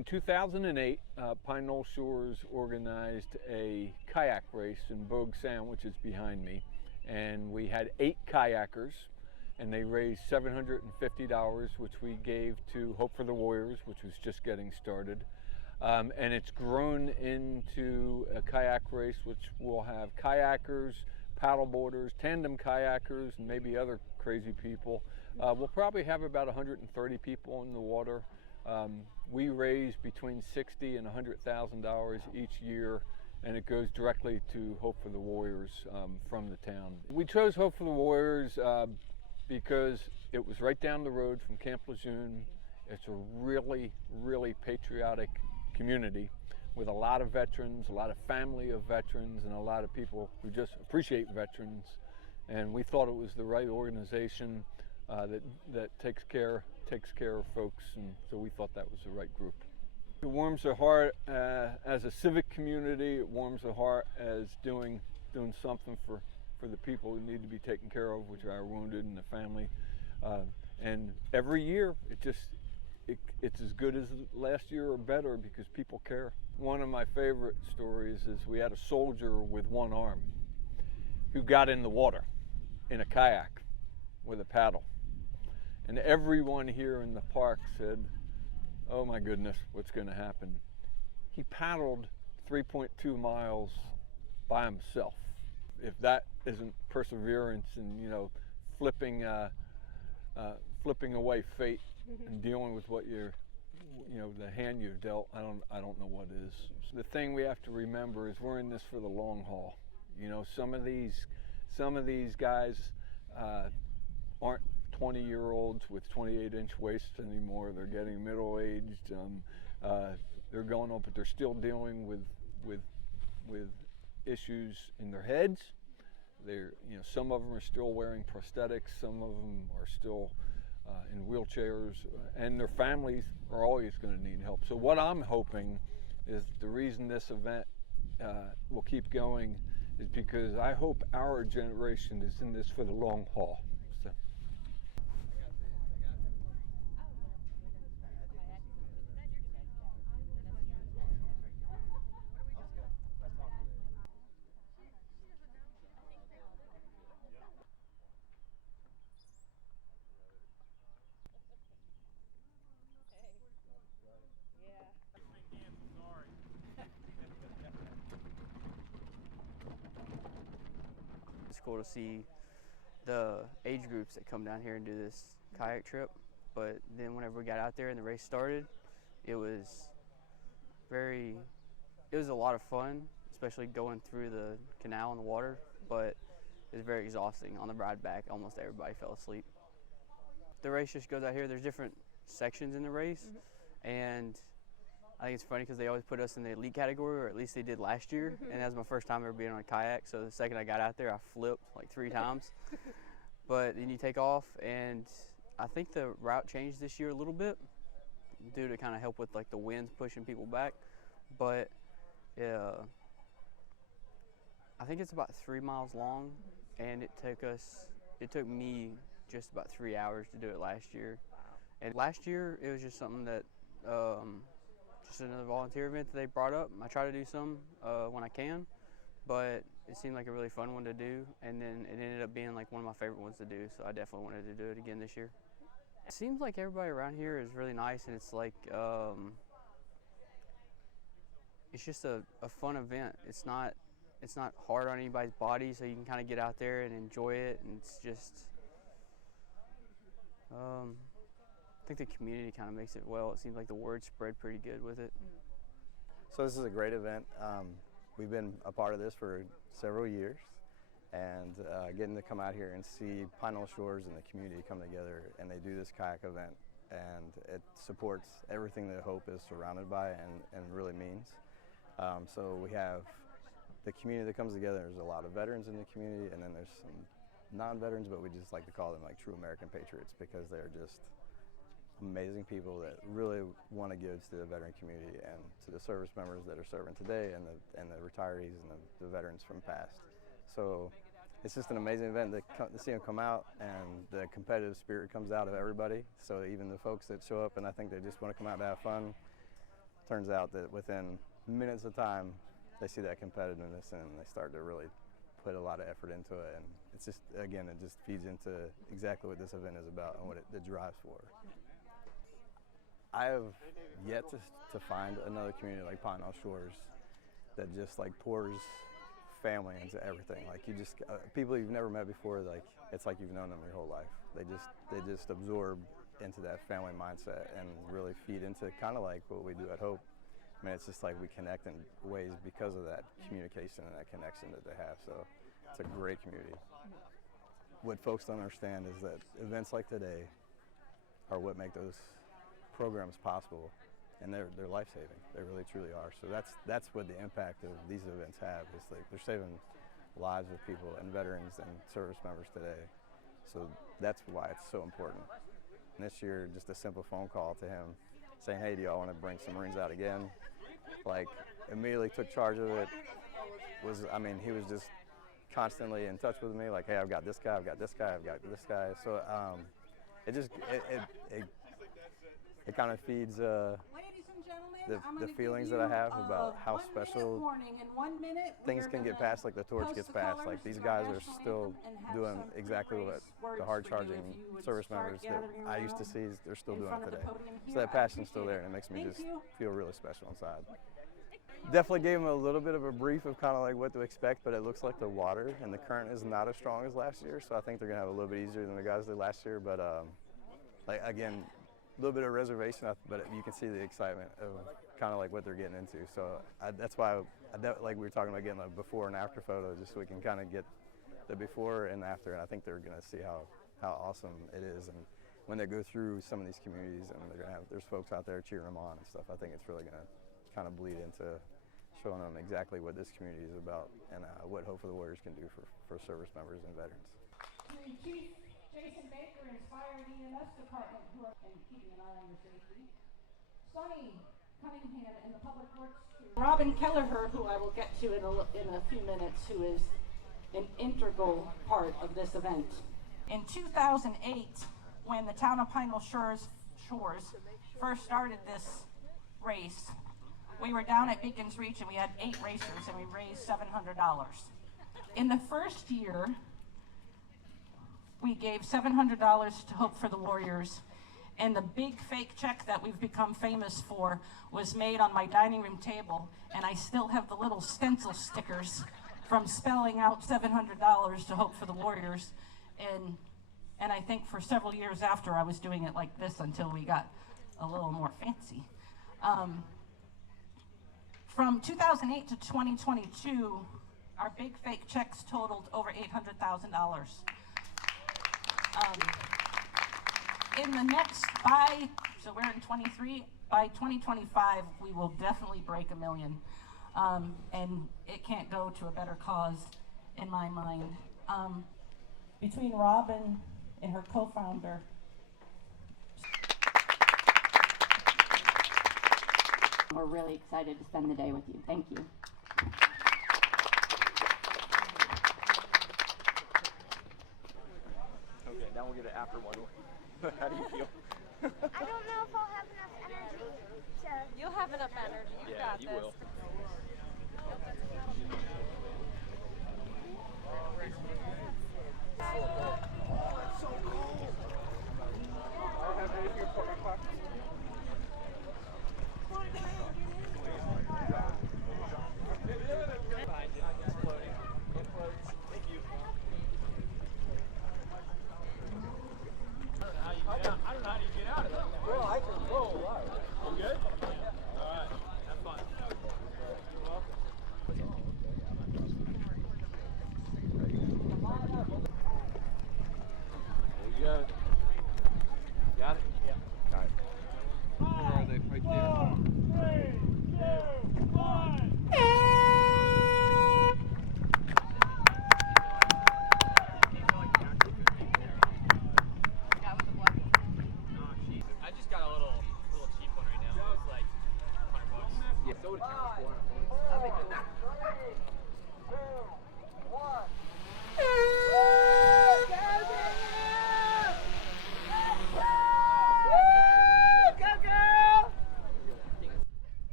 In 2008, Pine Knoll Shores organized a kayak race in Bogue Sound, which is behind me, and we had 8 kayakers, and they raised $750, which we gave to Hope for the Warriors, which was just getting started. And it's grown into a kayak race, which will have kayakers, paddleboarders, tandem kayakers, and maybe other crazy people. We'll probably have about 130 people in the water. We raise between $60,000 and $100,000 each year, and it goes directly to Hope for the Warriors from the town. We chose Hope for the Warriors because it was right down the road from Camp Lejeune. It's a really, really patriotic community with a lot of veterans, a lot of family of veterans, and a lot of people who just appreciate veterans. And we thought it was the right organization that takes care of folks, and so we thought that was the right group. It warms the heart as a civic community. It warms the heart as doing something for the people who need to be taken care of, which are our wounded and the family. And every year, it's as good as last year or better because people care. One of my favorite stories is we had a soldier with one arm who got in the water in a kayak with a paddle. And everyone here in the park said, "Oh my goodness, what's going to happen?" He paddled 3.2 miles by himself. If that isn't perseverance and, flipping away fate and dealing with what the hand you've dealt, I don't know what is. The thing we have to remember is we're in this for the long haul. Some of these guys aren't 20-year-olds with 28-inch waists anymore. They're getting middle-aged. They're going up, but they're still dealing with issues in their heads. Some of them are still wearing prosthetics. Some of them are still in wheelchairs, and their families are always going to need help. So what I'm hoping is the reason this event will keep going is because I hope our generation is in this for the long haul. So. It's cool to see the age groups that come down here and do this kayak trip, but then whenever we got out there and the race started, it was a lot of fun, especially going through the canal in the water, but it was very exhausting. On the ride back, almost everybody fell asleep. The race just goes out here. There's different sections in the race, and I think it's funny because they always put us in the elite category, or at least they did last year, and that was my first time ever being on a kayak, so the second I got out there, I flipped like 3 times. But then you take off, and I think the route changed this year a little bit due to kind of help with like the winds pushing people back, but I think it's about 3 miles long, and it took me just about 3 hours to do it last year. And last year, it was just something that, just another volunteer event that they brought up. I try to do some when I can, but it seemed like a really fun one to do, and then it ended up being like one of my favorite ones to do, so I definitely wanted to do it again this year. It seems like everybody around here is really nice, and it's like, it's just a fun event. It's not hard on anybody's body, so you can kind of get out there and enjoy it, and it's just, I think the community kind of makes it well. It seems like the word spread pretty good with it. So this is a great event. We've been a part of this for several years, and getting to come out here and see Pine Knoll Shores and the community come together, and they do this kayak event, and it supports everything that Hope is surrounded by and really means. So we have the community that comes together. There's a lot of veterans in the community, and then there's some non-veterans, but we just like to call them like true American patriots because they're just amazing people that really want to give to the veteran community and to the service members that are serving today and the retirees and the veterans from past. So it's just an amazing event to see them come out, and the competitive spirit comes out of everybody. So even the folks that show up and I think they just want to come out to have fun, turns out that within minutes of time, they see that competitiveness and they start to really put a lot of effort into it. And it's just, again, it just feeds into exactly what this event is about and what it drives for. I have yet to find another community like Pine Knoll Shores that just like pours family into everything. Like you just, people you've never met before, like it's like you've known them your whole life. They just absorb into that family mindset and really feed into kind of like what we do at Hope. I mean, it's just like we connect in ways because of that communication and that connection that they have. So it's a great community. What folks don't understand is that events like today are what make those programs possible, and they're life-saving. They really truly are. So that's what the impact of these events have. Is like they're saving lives of people and veterans and service members today. So that's why it's so important. And this year, just a simple phone call to him saying, hey, do y'all want to bring some Marines out again? Like, immediately took charge of it. He was just constantly in touch with me, like, hey, I've got this guy, I've got this guy, I've got this guy. So it kind of feeds the feelings that I have about how special things can get passed, like the torch gets passed. Like these guys are still doing exactly what the hard-charging service members that I used to see, they're still doing it today. So that passion's still there, and it makes me just feel really special inside. Definitely gave them a little bit of a brief of kind of like what to expect, but it looks like the water and the current is not as strong as last year, so I think they're gonna have a little bit easier than the guys did last year. But like again, a little bit of reservation, but you can see the excitement of kind of like what they're getting into. So that's why, like we were talking about, getting a before and after photo, just so we can kind of get the before and after. And I think they're gonna see how awesome it is. And when they go through some of these communities, and there's folks out there cheering them on and stuff, I think it's really gonna kind of bleed into showing them exactly what this community is about and what Hope for the Warriors can do for service members and veterans. Chief Jason Baker, Inspired EMS Department, who are keeping an eye on your safety. Sonny Cunningham in the Public Works. Robin Kelleher, who I will get to in a few minutes, who is an integral part of this event. In 2008, when the town of Pine Knoll Shores first started this race, we were down at Beacons Reach and we had 8 racers and we raised $700. In the first year, we gave $700 to Hope for the Warriors, and the big fake check that we've become famous for was made on my dining room table, and I still have the little stencil stickers from spelling out $700 to Hope for the Warriors, and I think for several years after I was doing it like this until we got a little more fancy. From 2008 to 2022, our big fake checks totaled over $800,000. In the next, so we're in 23, by 2025, we will definitely break $1 million. And it can't go to a better cause in my mind. Between Robin and her co-founder, we're really excited to spend the day with you. Thank you. Okay, now we'll get an after one. How do you feel? I don't know if I'll have enough energy to... You'll have enough energy. You got you this. will. It's so cold. I'll have anything for my pocket. I don't know how you get out of that. Well, I can roll. You good? All right. Have fun. You're welcome.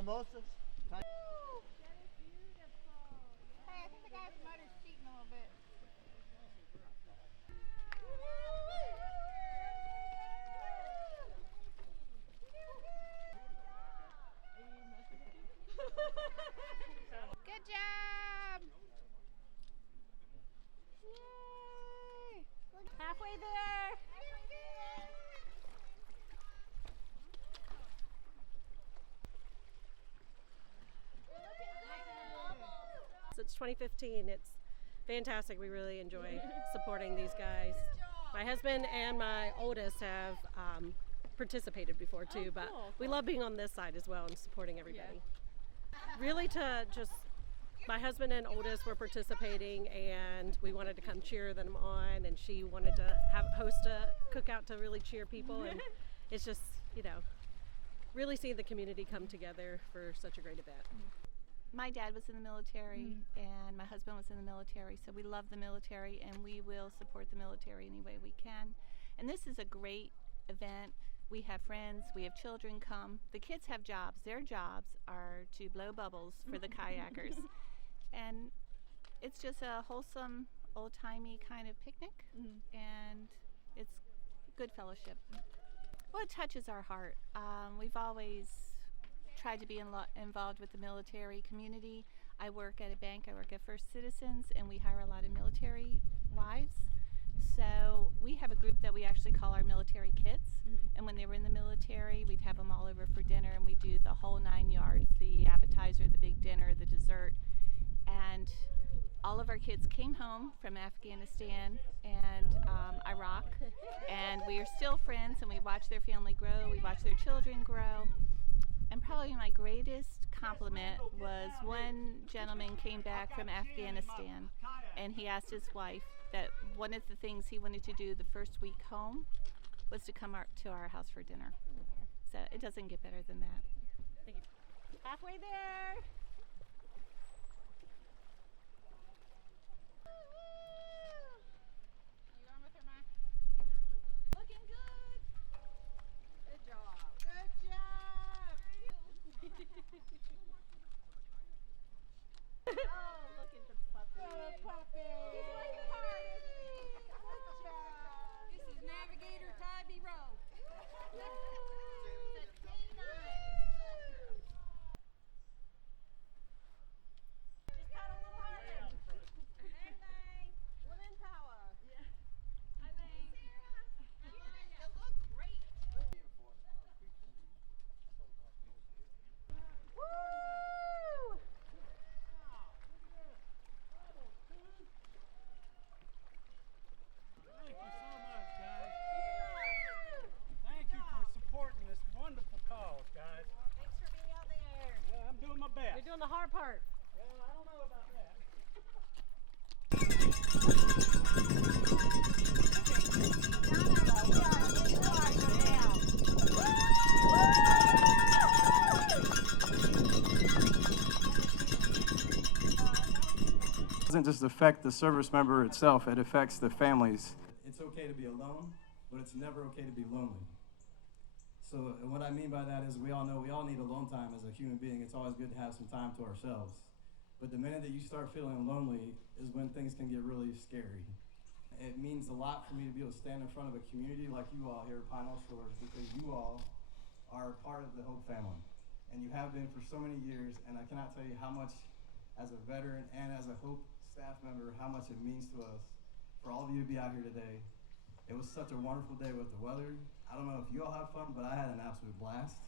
mimosas. Hey, I think the guy with the motor's cheating a little bit. Good job! Yay! Halfway there. So it's 2015. It's fantastic. We really enjoy supporting these guys. My husband and my oldest have participated before too, but we love being on this side as well and supporting everybody. Really to just, my husband and oldest were participating and we wanted to come cheer them on, and she wanted to host a cookout to really cheer people, and it's just, you know, really seeing the community come together for such a great event. My dad was in the military and my husband was in the military, so we love the military and we will support the military any way we can. And this is a great event. We have friends, we have children come. The kids have jobs. Their jobs are to blow bubbles for the kayakers. And it's just a wholesome, old-timey kind of picnic, and it's good fellowship. Well, it touches our heart. We've always tried to be involved with the military community. I work at a bank, I work at First Citizens, and we hire a lot of military wives. So we have a group that we actually call our military kids. And when they were in the military, we'd have them all over for dinner, and we do the whole 9 yards, the appetizer, the big dinner, the dessert. And all of our kids came home from Afghanistan and Iraq, and we are still friends, and we watch their family grow, we watch their children grow. And probably my greatest compliment was one gentleman came back from Afghanistan, and he asked his wife that one of the things he wanted to do the first week home was to come to our house for dinner. So it doesn't get better than that. Thank you. Halfway there. You going with her, Ma? Looking good. Good job. Good job. Oh, look at the puppy. Good puppy. He's working hard, isn't he? Good job. This is Navigator Tybee Road. It's a T9. Just paddle a little harder. Bang, bang. Women power. Yeah. Hi, Bang. Sarah, you look great. Woo! Thank you so much, guys. Thank you for supporting this wonderful cause, guys. Thanks for being out there. Yeah, I'm doing my best. You're doing the hard part. Well, I don't know about that. It doesn't just affect the service member itself, it affects the families. It's okay to be alone, but it's never okay to be lonely. So what I mean by that is we all know we all need alone time as a human being. It's always good to have some time to ourselves. But the minute that you start feeling lonely is when things can get really scary. It means a lot for me to be able to stand in front of a community like you all here at Knoll Shores, because you all are part of the Hope family. And you have been for so many years, and I cannot tell you how much, as a veteran and as a Hope staff member, how much it means to us for all of you to be out here today. It was such a wonderful day with the weather. I don't know if you all had fun, but I had an absolute blast.